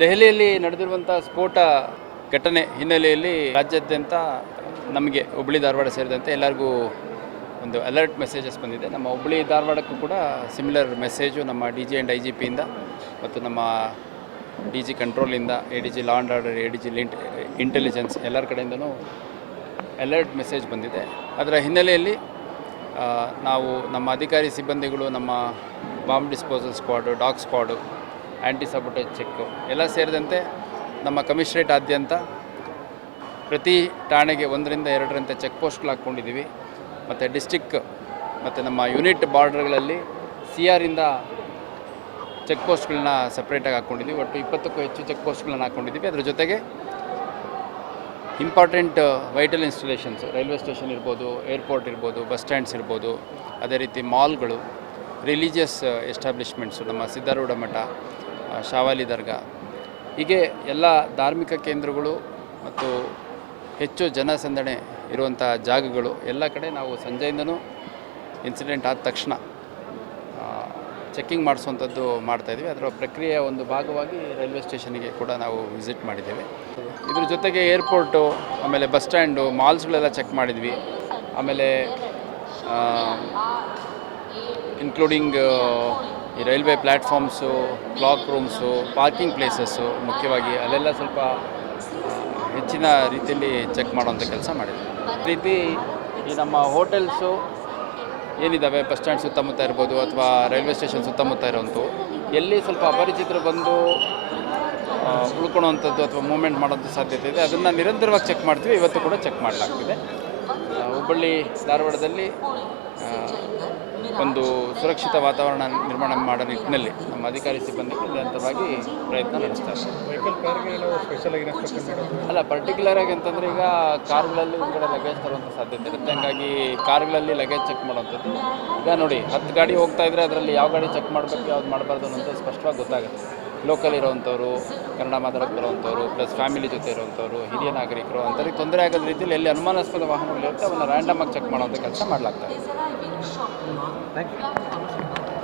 ದೆಹಲಿಯಲ್ಲಿ ನಡೆದಿರುವಂಥ ಸ್ಫೋಟ ಘಟನೆ ಹಿನ್ನೆಲೆಯಲ್ಲಿ ರಾಜ್ಯಾದ್ಯಂತ ನಮಗೆ ಹುಬ್ಬಳ್ಳಿ ಧಾರವಾಡ ಸೇರಿದಂತೆ ಎಲ್ಲರಿಗೂ ಒಂದು ಅಲರ್ಟ್ ಮೆಸೇಜಸ್ ಬಂದಿದೆ. ನಮ್ಮ ಹುಬ್ಬಳ್ಳಿ ಧಾರವಾಡಕ್ಕೂ ಕೂಡ ಸಿಮಿಲರ್ ಮೆಸೇಜು ನಮ್ಮ DG ಆ್ಯಂಡ್ IGPಯಿಂದ ಮತ್ತು ನಮ್ಮ DG ಕಂಟ್ರೋಲಿಂದ ADG law and order, ADG intelligence ಎಲ್ಲರ ಕಡೆಯಿಂದನೂ ಅಲರ್ಟ್ ಮೆಸೇಜ್ ಬಂದಿದೆ. ಅದರ ಹಿನ್ನೆಲೆಯಲ್ಲಿ ನಾವು ನಮ್ಮ ಅಧಿಕಾರಿ ಸಿಬ್ಬಂದಿಗಳು, ನಮ್ಮ bomb disposal squad, dog squad, anti sabotage check ಎಲ್ಲ ಸೇರಿದಂತೆ ನಮ್ಮ ಕಮಿಷನರೇಟಾದ್ಯಂತ ಪ್ರತಿ ಠಾಣೆಗೆ 1ರಿಂದ 2ರಂತೆ ಚೆಕ್ ಪೋಸ್ಟ್ಗಳು ಹಾಕ್ಕೊಂಡಿದ್ದೀವಿ. ಮತ್ತು ಡಿಸ್ಟಿಕ್ ಮತ್ತು ನಮ್ಮ ಯೂನಿಟ್ ಬಾರ್ಡರ್ಗಳಲ್ಲಿ CRಯಿಂದ ಚೆಕ್ ಪೋಸ್ಟ್ಗಳನ್ನ ಸಪ್ರೇಟಾಗಿ ಹಾಕ್ಕೊಂಡಿದ್ದೀವಿ. ಒಟ್ಟು 20ಕ್ಕೂ ಹೆಚ್ಚು ಚೆಕ್ ಪೋಸ್ಟ್ಗಳನ್ನ ಹಾಕ್ಕೊಂಡಿದ್ದೀವಿ. ಅದರ ಜೊತೆಗೆ important vital installations, railway station ಇರ್ಬೋದು, ಏರ್ಪೋರ್ಟ್ ಇರ್ಬೋದು, ಬಸ್ ಸ್ಟ್ಯಾಂಡ್ಸ್ ಇರ್ಬೋದು, ಅದೇ ರೀತಿ ಮಾಲ್ಗಳು, ರಿಲಿಜಿಯಸ್ ಎಸ್ಟಾಬ್ಲಿಷ್ಮೆಂಟ್ಸು, ನಮ್ಮ ಸಿದ್ಧಾರೂಢ ಮಠ, ಶಾವಾಲಿ ದರ್ಗಾ, ಹೀಗೆ ಎಲ್ಲ ಧಾರ್ಮಿಕ ಕೇಂದ್ರಗಳು ಮತ್ತು ಹೆಚ್ಚು ಜನಸಂದಣಿ ಇರುವಂಥ ಜಾಗಗಳು ಎಲ್ಲ ಕಡೆ ನಾವು ಸಂಜೆಯಿಂದನೂ ಇನ್ಸಿಡೆಂಟ್ ಆದ ತಕ್ಷಣ ಚೆಕ್ಕಿಂಗ್ ಮಾಡಿಸುವಂಥದ್ದು ಮಾಡ್ತಾಯಿದ್ವಿ. ಅದರ ಪ್ರಕ್ರಿಯೆಯ ಒಂದು ಭಾಗವಾಗಿ ರೈಲ್ವೆ ಸ್ಟೇಷನಿಗೆ ಕೂಡ ನಾವು ವಿಸಿಟ್ ಮಾಡಿದ್ದೇವೆ. ಇದ್ರ ಜೊತೆಗೆ ಏರ್ಪೋರ್ಟು, ಆಮೇಲೆ ಬಸ್ ಸ್ಟ್ಯಾಂಡು, ಮಾಲ್ಸ್ಗಳೆಲ್ಲ ಚೆಕ್ ಮಾಡಿದ್ವಿ. ಆಮೇಲೆ ಇನ್ಕ್ಲೂಡಿಂಗ್ ಈ railway platforms, clock rooms, parking places, ಮುಖ್ಯವಾಗಿ ಅಲ್ಲೆಲ್ಲ ಸ್ವಲ್ಪ ಹೆಚ್ಚಿನ ರೀತಿಯಲ್ಲಿ ಚೆಕ್ ಮಾಡುವಂಥ ಕೆಲಸ ಮಾಡಿದ್ವಿ. ಈ ರೀತಿ ಈ ನಮ್ಮ ಹೋಟೆಲ್ಸು ಏನಿದ್ದಾವೆ ಬಸ್ ಸ್ಟ್ಯಾಂಡ್ ಸುತ್ತಮುತ್ತ ಇರ್ಬೋದು ಅಥವಾ ರೈಲ್ವೆ ಸ್ಟೇಷನ್ ಸುತ್ತಮುತ್ತ ಇರೋವಂಥವು, ಎಲ್ಲಿ ಸ್ವಲ್ಪ ಅಪರಿಚಿತರು ಬಂದು ಉಳ್ಕೊಳ್ಳೋವಂಥದ್ದು ಅಥವಾ ಮೂವ್ಮೆಂಟ್ ಮಾಡೋಂಥ ಸಾಧ್ಯತೆ ಇದೆ, ಅದನ್ನು ನಿರಂತರವಾಗಿ ಚೆಕ್ ಮಾಡ್ತೀವಿ. ಇವತ್ತು ಕೂಡ ಚೆಕ್ ಮಾಡಲಾಗ್ತಿದೆ. ಹುಬ್ಬಳ್ಳಿ ಧಾರವಾಡದಲ್ಲಿ ಒಂದು ಸುರಕ್ಷಿತ ವಾತಾವರಣ ನಿರ್ಮಾಣ ಮಾಡೋ ನಿಟ್ಟಿನಲ್ಲಿ ನಮ್ಮ ಅಧಿಕಾರಿ ಸಿಬ್ಬಂದಿಗಳು ನಿರಂತರವಾಗಿ ಪ್ರಯತ್ನ ನಡೆಸ್ತಾರೆ. ಅಲ್ಲ, ಪರ್ಟಿಕ್ಯುಲರಾಗಿ ಅಂತಂದರೆ ಈಗ ಕಾರುಗಳಲ್ಲಿ ಹೊರಗಡೆ ಲಗೇಜ್ ತರುವಂಥ ಸಾಧ್ಯತೆ ಇರುತ್ತೆ. ಹಾಗಾಗಿ ಕಾರುಗಳಲ್ಲಿ ಲಗೇಜ್ ಚೆಕ್ ಮಾಡುವಂಥದ್ದು, ಈಗ ನೋಡಿ 10 ಗಾಡಿ ಹೋಗ್ತಾ ಇದ್ದರೆ ಅದರಲ್ಲಿ ಯಾವ ಗಾಡಿ ಚೆಕ್ ಮಾಡಬೇಕು, ಯಾವ್ದು ಮಾಡಬಾರ್ದು ಅನ್ನೋದು ಸ್ಪಷ್ಟವಾಗಿ ಗೊತ್ತಾಗುತ್ತೆ. ಲೋಕಲ್ ಇರೋವಂಥವ್ರು, ಕನ್ನಡ ಮಾತಾಡೋಕ್ಕೆ ಬರೋವಂಥವ್ರು, ಪ್ಲಸ್ ಫ್ಯಾಮಿಲಿ ಜೊತೆ ಇರೋವಂಥವ್ರು, ಹಿರಿಯ ನಾಗರಿಕರು, ಅಂಥವ್ರಿಗೆ ತೊಂದರೆ ಆಗೋದ ರೀತಿಯಲ್ಲಿ ಎಲ್ಲಿ ಅನುಮಾನಾಸ್ಪದ ವಾಹನಗಳಿರುತ್ತೆ ಅವನ್ನ ರ್ಯಾಂಡಮ್ ಆಗಿ ಚೆಕ್ ಮಾಡೋವಂಥ ಕೆಲಸ ಮಾಡಲಾಗ್ತದೆ. Thank you.